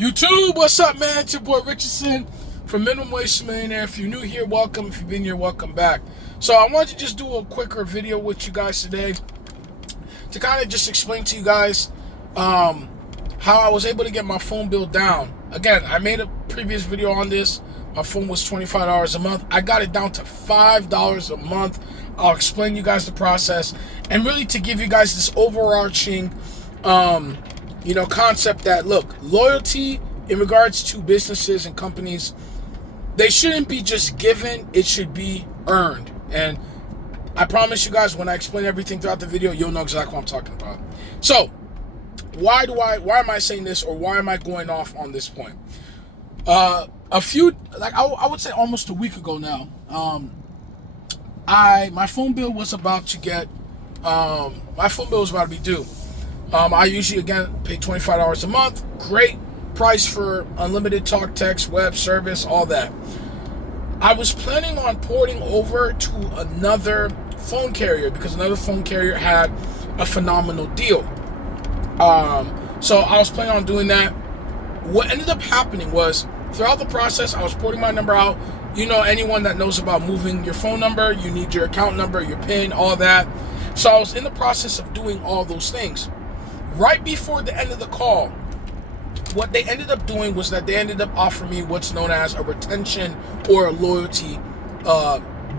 YouTube, what's up, man? It's your boy Richardson from Minimum Wage to Millionaire. If you're new here, welcome. If you've been here, welcome back. So I wanted to just do a quicker video with you guys today to kind of just explain to you guys how I was able to get my phone bill down. Again, I made a previous video on this. My phone was $25 a month. I got it down to $5 a month. I'll explain you guys the process and really to give you guys this overarching concept that, look, loyalty in regards to businesses and companies, they shouldn't be just given, it should be earned. And I promise you guys, when I explain everything throughout the video, you'll know exactly what I'm talking about. So, why am I saying this, or why am I going off on this point? I would say almost a week ago now, my phone bill was about to be due. I usually, again, pay $25 a month. Great price for unlimited talk, text, web service, all that. I was planning on porting over to another phone carrier because another phone carrier had a phenomenal deal. So I was planning on doing that. What ended up happening was, throughout the process, I was porting my number out. You know, anyone that knows about moving your phone number, you need your account number, your PIN, all that. So I was in the process of doing all those things. Right before the end of the call, what they ended up doing was that they ended up offering me what's known as a retention or a loyalty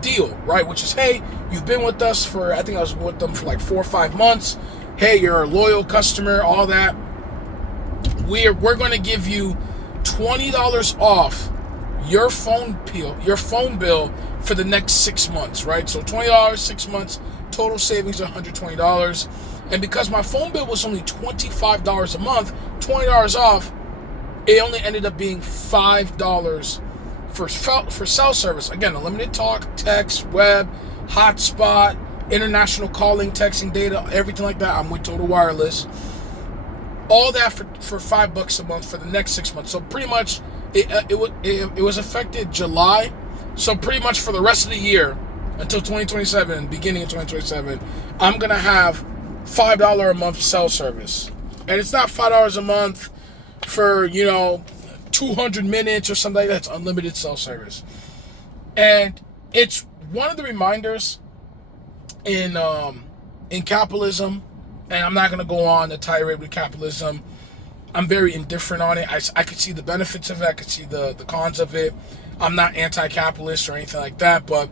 deal, right? Which is, hey, you've been with us for, I think I was with them for like 4 or 5 months. Hey, you're a loyal customer, all that. We're going to give you $20 off your phone bill for the next 6 months, right? So $20, 6 months, total savings $120. And because my phone bill was only $25 a month, $20 off, it only ended up being $5 for cell service. Again, unlimited talk, text, web, hotspot, international calling, texting, data, everything like that. I'm with Total Wireless. All that for $5 a month for the next 6 months. So pretty much, it was effective July. So pretty much for the rest of the year until 2027, beginning of 2027, I'm gonna have $5 a month cell service. And it's not $5 a month for 200 minutes or something like that. It's unlimited cell service. And it's one of the reminders in capitalism. And I'm not going to go on a tirade with capitalism. I'm very indifferent on it. I could see the benefits of it. I could see the cons of it. I'm not anti-capitalist or anything like that. But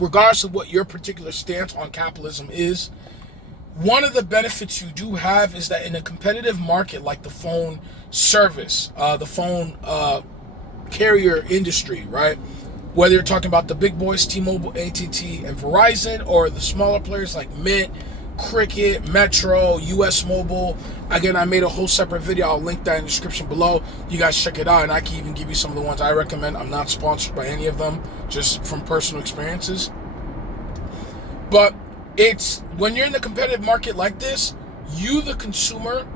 regardless of what your particular stance on capitalism is, one of the benefits you do have is that in a competitive market like the phone service, the phone carrier industry, right? Whether you're talking about the big boys, T-Mobile, AT&T, and Verizon, or the smaller players like Mint, Cricket, Metro, US Mobile. Again, I made a whole separate video. I'll link that in the description below. You guys check it out, and I can even give you some of the ones I recommend. I'm not sponsored by any of them, just from personal experiences. But it's when you're in a competitive market like this, you, the consumer,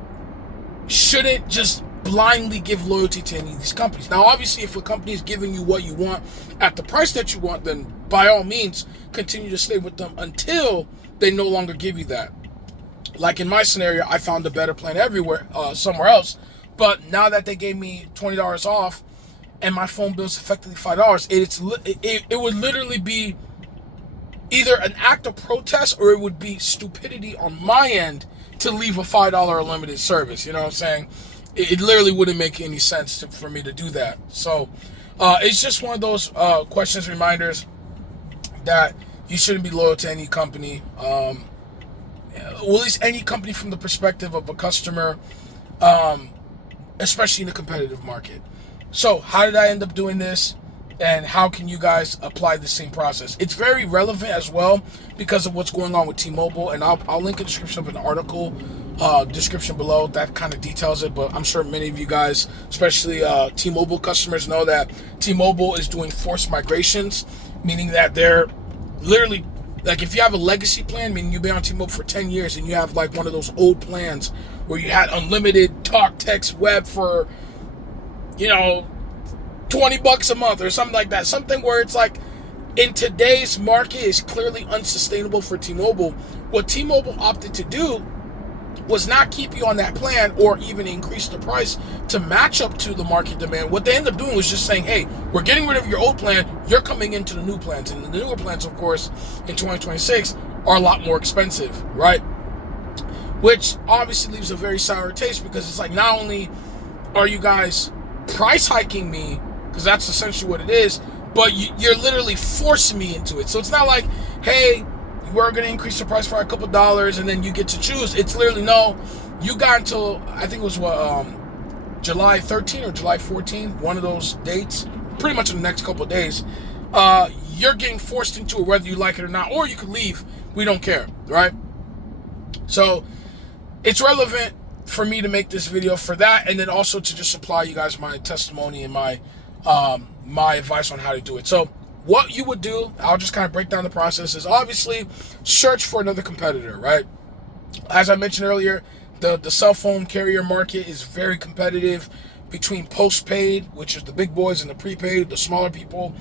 shouldn't just blindly give loyalty to any of these companies. Now, obviously, if a company is giving you what you want at the price that you want, then by all means, continue to stay with them until they no longer give you that. Like in my scenario, I found a better plan somewhere else. But now that they gave me $20 off and my phone bill is effectively $5, it would literally be either an act of protest or it would be stupidity on my end to leave a $5 unlimited service. You know what I'm saying? It literally wouldn't make any sense for me to do that. So it's just one of those questions, reminders that you shouldn't be loyal to any company, well, at least any company from the perspective of a customer, especially in a competitive market. So how did I end up doing this? And how can you guys apply the same process? It's very relevant as well because of what's going on with T-Mobile. And I'll link a description of an article description below that kind of details it. But I'm sure many of you guys, especially T-Mobile customers, know that T-Mobile is doing forced migrations, meaning that they're literally, like, if you have a legacy plan, meaning you've been on T-Mobile for 10 years and you have like one of those old plans where you had unlimited talk, text, web for, $20 a month or something like that. Something where it's like, in today's market, is clearly unsustainable for T-Mobile. What T-Mobile opted to do was not keep you on that plan or even increase the price to match up to the market demand. What they end up doing was just saying, hey, we're getting rid of your old plan, you're coming into the new plans. And the newer plans, of course, in 2026 are a lot more expensive, right? Which obviously leaves a very sour taste, because it's like, not only are you guys price hiking me, because that's essentially what it is, but you're literally forcing me into it. So it's not like, hey, we're going to increase the price by a couple dollars and then you get to choose. It's literally, no, you got until, I think it was July 13 or July 14, one of those dates, pretty much in the next couple of days. You're getting forced into it whether you like it or not, or you could leave. We don't care, right? So it's relevant for me to make this video for that, and then also to just supply you guys my testimony and my advice on how to do it. So what you would do, I'll just kind of break down the process, is obviously search for another competitor, right? As I mentioned earlier, the cell phone carrier market is very competitive between postpaid, which is the big boys, and the prepaid, the smaller people.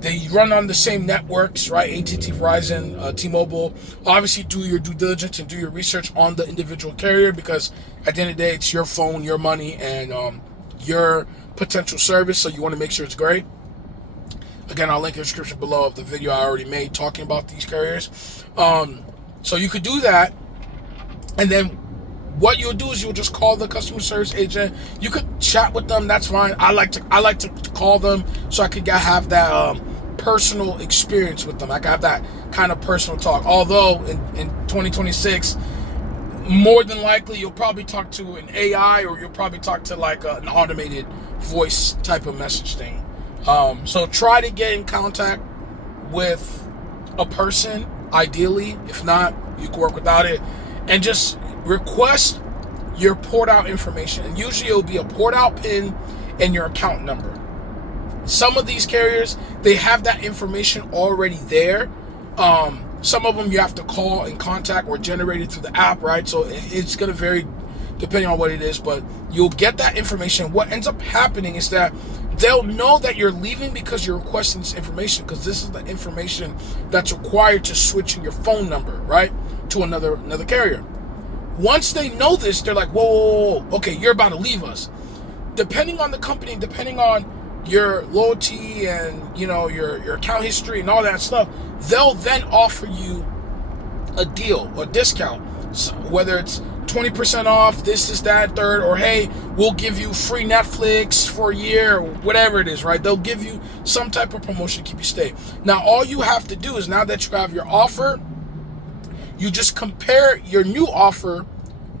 They run on the same networks, right? AT&T, Verizon, T-Mobile. Obviously, do your due diligence and do your research on the individual carrier, because at the end of the day, it's your phone, your money, and your potential service, so you want to make sure it's great. Again, I'll link in the description below of the video I already made talking about these carriers. So you could do that, and then what you'll do is you'll just call the customer service agent. You could chat with them, that's fine. I like to call them so I could have that personal experience with them. I got that kind of personal talk. Although in 2026, more than likely you'll probably talk to an AI, or you'll probably talk to like an automated voice type of message thing. So try to get in contact with a person, ideally. If not, you can work without it, and just request your port out information. And usually it'll be a port out PIN and your account number. Some of these carriers, they have that information already there. Some of them you have to call and contact, or generate it through the app, right? So it's going to vary depending on what it is, but you'll get that information. What ends up happening is that they'll know that you're leaving because you're requesting this information, because this is the information that's required to switching your phone number, right, to another carrier. Once they know this, they're like, whoa, okay, you're about to leave us. Depending on the company, depending on your loyalty and, you know, your account history and all that stuff, they'll then offer you a deal or discount. So whether it's 20% off, this, that, third, or hey, we'll give you free Netflix for a year, or whatever it is, right? They'll give you some type of promotion to keep you stay. Now, all you have to do is, now that you have your offer, you just compare your new offer,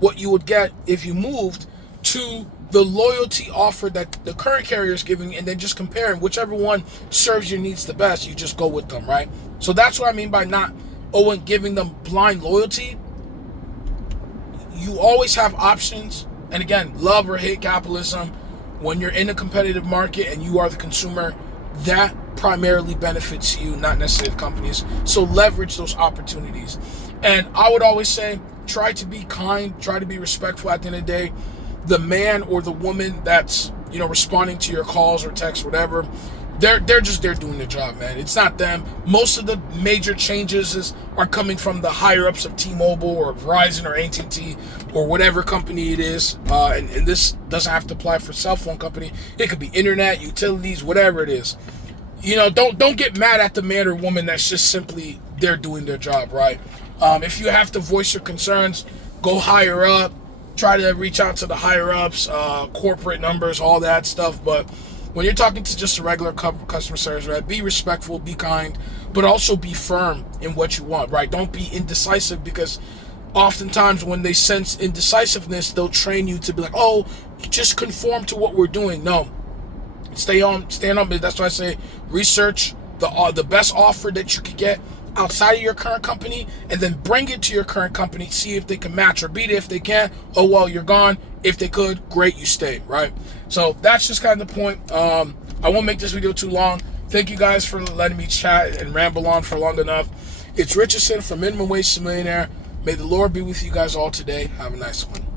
what you would get if you moved, to the loyalty offer that the current carrier is giving, and then just compare, and whichever one serves your needs the best, you just go with them, right? So that's what I mean by not giving them blind loyalty. You always have options. And again, love or hate capitalism. When you're in a competitive market and you are the consumer, that primarily benefits you, not necessarily companies. So leverage those opportunities. And I would always say, try to be kind, try to be respectful. At the end of the day, the man or the woman that's, you know, responding to your calls or texts, whatever, they're just there doing their job, man. It's not them. Most of the major changes are coming from the higher ups of T-Mobile or Verizon or AT&T or whatever company it is. And this doesn't have to apply for cell phone company. It could be internet, utilities, whatever it is. You know, don't get mad at the man or woman that's just simply there doing their job, right? If you have to voice your concerns, go higher up. Try to reach out to the higher ups, corporate numbers, all that stuff. But when you're talking to just a regular customer service, right, be respectful, be kind, but also be firm in what you want, right? Don't be indecisive, because oftentimes when they sense indecisiveness, they'll train you to be like, oh, just conform to what we're doing. No, stand on. That's why I say research the best offer that you could get outside of your current company, and then bring it to your current company, see if they can match or beat it. If they can't, oh well, you're gone. If they could, great, you stay, right? So that's just kind of the point. I won't make this video too long. Thank you guys for letting me chat and ramble on for long enough. It's Richardson from Minimum Wage to Millionaire. May the Lord be with you guys all today. Have a nice one.